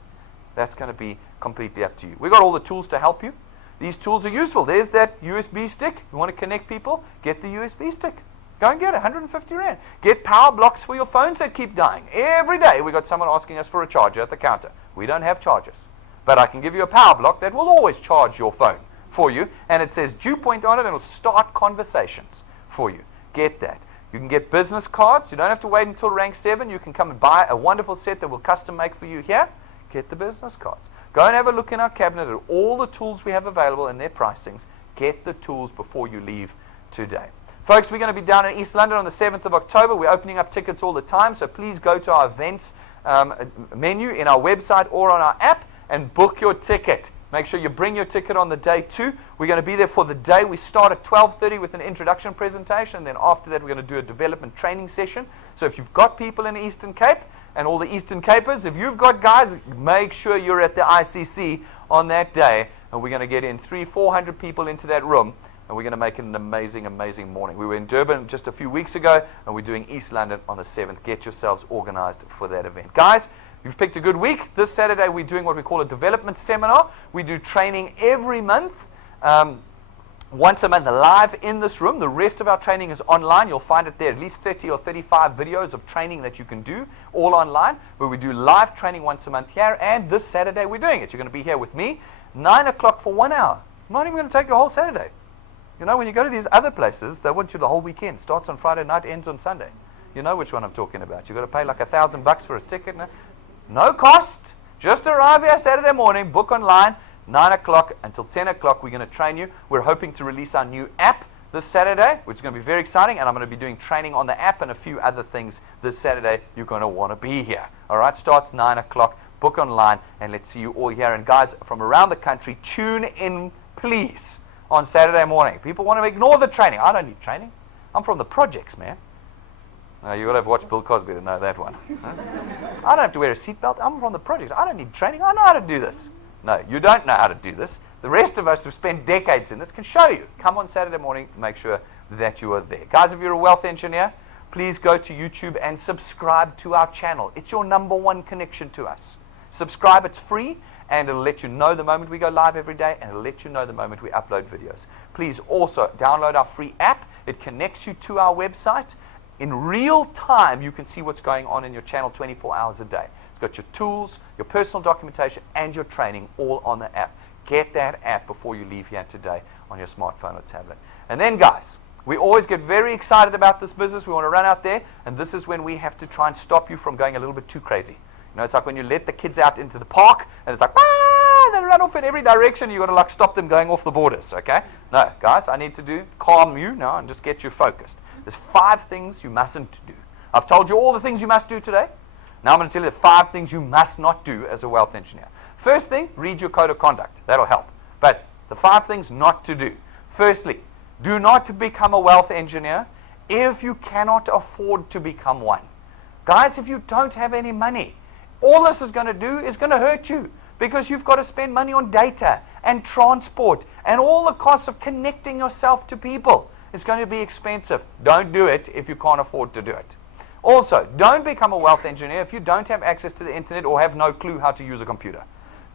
That's going to be completely up to you. We've got all the tools to help you. These tools are useful. There's that USB stick. You want to connect people? Get the USB stick. Go and get it, 150 Rand. Get power blocks for your phones that keep dying. Every day we got someone asking us for a charger at the counter. We don't have chargers. But I can give you a power block that will always charge your phone for you. And it says DuePoint on it and it'll start conversations for you. Get that. You can get business cards. You don't have to wait until rank 7. You can come and buy a wonderful set that we'll custom make for you here. Get the business cards. Go and have a look in our cabinet at all the tools we have available and their pricings. Get the tools before you leave today. Folks, we're going to be down in East London on the 7th of October. We're opening up tickets all the time, so please go to our events menu in our website or on our app and book your ticket. Make sure you bring your ticket on the day too. We're going to be there for the day. We start at 12:30 with an introduction presentation. And then after that, we're going to do a development training session. So if you've got people in the Eastern Cape and all the Eastern Capers, if you've got guys, make sure you're at the ICC on that day. And we're going to get in 300-400 people into that room. And we're going to make it an amazing, amazing morning. We were in Durban just a few weeks ago. And we're doing East London on the 7th. Get yourselves organized for that event. Guys, you've picked a good week. This Saturday, we're doing what we call a development seminar. We do training every month, once a month live in this room. The rest of our training is online. You'll find it there, at least 30 or 35 videos of training that you can do, all online, where we do live training once a month here. And this Saturday, we're doing it. You're going to be here with me, 9 o'clock for 1 hour. I'm not even going to take a whole Saturday. You know, when you go to these other places, they want you the whole weekend. Starts on Friday night, ends on Sunday. You know which one I'm talking about. You've got to pay like $1,000 for a ticket. No cost. Just arrive here Saturday morning, book online, 9 o'clock until 10 o'clock. We're going to train you. We're hoping to release our new app this Saturday, which is going to be very exciting. And I'm going to be doing training on the app and a few other things this Saturday. You're going to want to be here. All right, starts 9 o'clock. Book online, and let's see you all here. And guys from around the country, tune in, please, on Saturday morning. People want to ignore the training. I don't need training. I'm from the projects, man. You've got to have watched Bill Cosby to know that one. Huh? I don't have to wear a seatbelt. I'm from the projects. I don't need training. I know how to do this. No, you don't know how to do this. The rest of us who've spent decades in this can show you. Come on Saturday morning, make sure that you are there. Guys, if you're a wealth engineer, please go to YouTube and subscribe to our channel. It's your #1 connection to us. Subscribe, it's free, and it'll let you know the moment we go live every day, and it'll let you know the moment we upload videos. Please also download our free app. It connects you to our website. In real time, you can see what's going on in your channel 24 hours a day. It's got your tools, your personal documentation, and your training all on the app. Get that app before you leave here today on your smartphone or tablet. And then, guys, we always get very excited about this business. We want to run out there, and this is when we have to try and stop you from going a little bit too crazy. You know, it's like when you let the kids out into the park, and it's like, they run off in every direction. You've got to like stop them going off the borders, okay? No, guys, I need to calm you now and just get you focused. There's 5 things you mustn't do. I've told you all the things you must do today. Now I'm going to tell you the 5 things you must not do as a wealth engineer. First thing, read your code of conduct. That'll help. But the 5 things not to do. Firstly, do not become a wealth engineer if you cannot afford to become one. Guys, if you don't have any money, all this is going to do is going to hurt you, because you've got to spend money on data and transport and all the costs of connecting yourself to people. It's going to be expensive. Don't do it if you can't afford to do it. Also, don't become a wealth engineer if you don't have access to the internet or have no clue how to use a computer.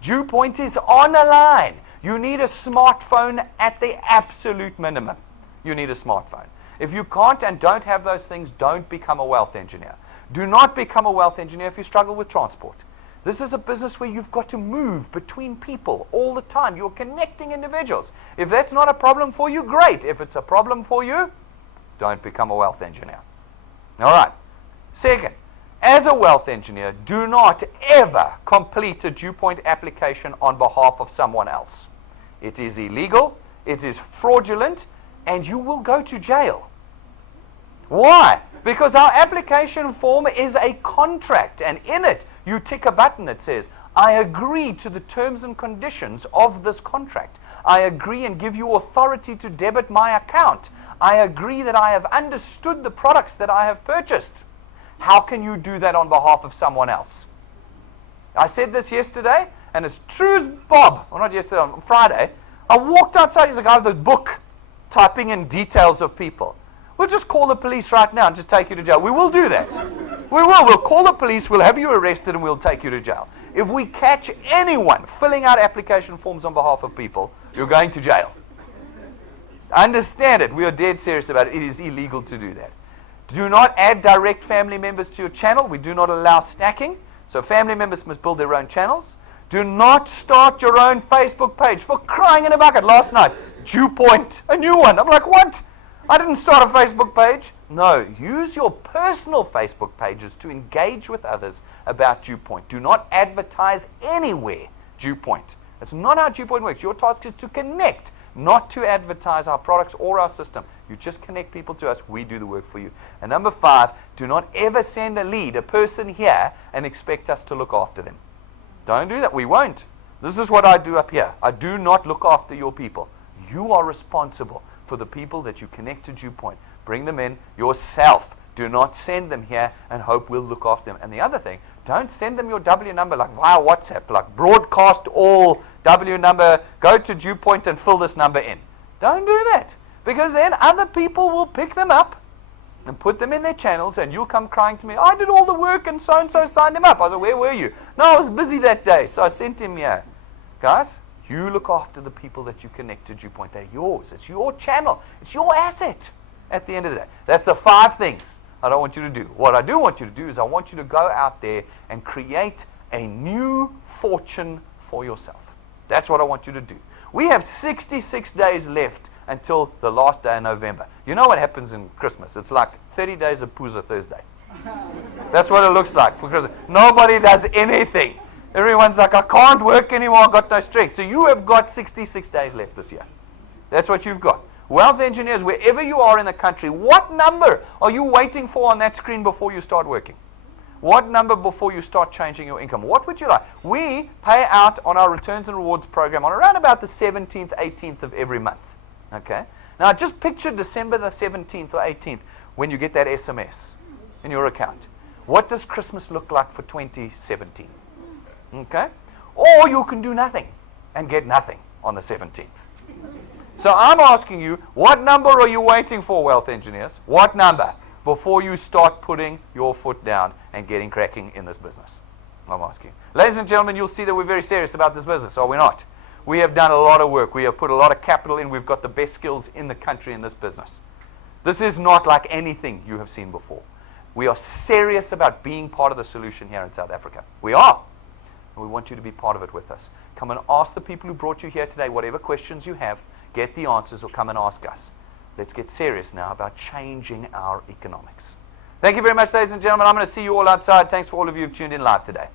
DuePoint is on a line. You need a smartphone at the absolute minimum. You need a smartphone. If you can't and don't have those things, don't become a wealth engineer. Do not become a wealth engineer if you struggle with transport. This is a business where you've got to move between people all the time. You're connecting individuals. If that's not a problem for you, great. If it's a problem for you, don't become a wealth engineer. All right. Second, as a wealth engineer, do not ever complete a DuePoint application on behalf of someone else. It is illegal, it is fraudulent, and you will go to jail. Why? Because our application form is a contract, and in it, you tick a button that says, I agree to the terms and conditions of this contract. I agree and give you authority to debit my account. I agree that I have understood the products that I have purchased. How can you do that on behalf of someone else? I said this yesterday, and it's true as Bob. Well, not yesterday, on Friday. I walked outside, he's a guy with a book, typing in details of people. We'll just call the police right now and just take you to jail. We will do that. We will. We'll call the police, we'll have you arrested, and we'll take you to jail. If we catch anyone filling out application forms on behalf of people, you're going to jail. Understand it. We are dead serious about it. It is illegal to do that. Do not add direct family members to your channel. We do not allow stacking. So family members must build their own channels. Do not start your own Facebook page. For crying in a bucket. Last night, DuePoint, a new one. I'm like, what? I didn't start a Facebook page. No, use your personal Facebook pages to engage with others about DuePoint. Do not advertise anywhere DuePoint. That's not how DuePoint works. Your task is to connect, not to advertise our products or our system. You just connect people to us. We do the work for you. And number 5, do not ever send a lead, a person here, and expect us to look after them. Don't do that. We won't. This is what I do up here. I do not look after your people. You are responsible for the people that you connect to DuePoint. Bring them in yourself. Do not send them here and hope we'll look after them. And the other thing, don't send them your W number like via WhatsApp, like broadcast all W number, go to DuePoint and fill this number in. Don't do that, because then other people will pick them up and put them in their channels, and you'll come crying to me, I did all the work and so-and-so signed him up. I said, where were you? No, I was busy that day, so I sent him here. Guys, you look after the people that you connect to DuePoint. They're yours. It's your channel. It's your asset at the end of the day. That's the 5 things I don't want you to do. What I do want you to do is I want you to go out there and create a new fortune for yourself. That's what I want you to do. We have 66 days left until the last day of November. You know what happens in Christmas? It's like 30 days of Pooza Thursday. That's what it looks like for Christmas. Nobody does anything. Everyone's like, I can't work anymore, I've got no strength. So you have got 66 days left this year. That's what you've got. Wealth engineers, wherever you are in the country, what number are you waiting for on that screen before you start working? What number before you start changing your income? What would you like? We pay out on our returns and rewards program on around about the 17th, 18th of every month. Okay? Now just picture December the 17th or 18th when you get that SMS in your account. What does Christmas look like for 2017? Okay? Or you can do nothing and get nothing on the 17th. So I'm asking you, what number are you waiting for, wealth engineers? What number before you start putting your foot down and getting cracking in this business? I'm asking. Ladies and gentlemen, you'll see that we're very serious about this business, are we not? We have done a lot of work. We have put a lot of capital in. We've got the best skills in the country in this business. This is not like anything you have seen before. We are serious about being part of the solution here in South Africa. We are. And we want you to be part of it with us. Come and ask the people who brought you here today whatever questions you have. Get the answers or come and ask us. Let's get serious now about changing our economics. Thank you very much, ladies and gentlemen. I'm going to see you all outside. Thanks for all of you who've tuned in live today.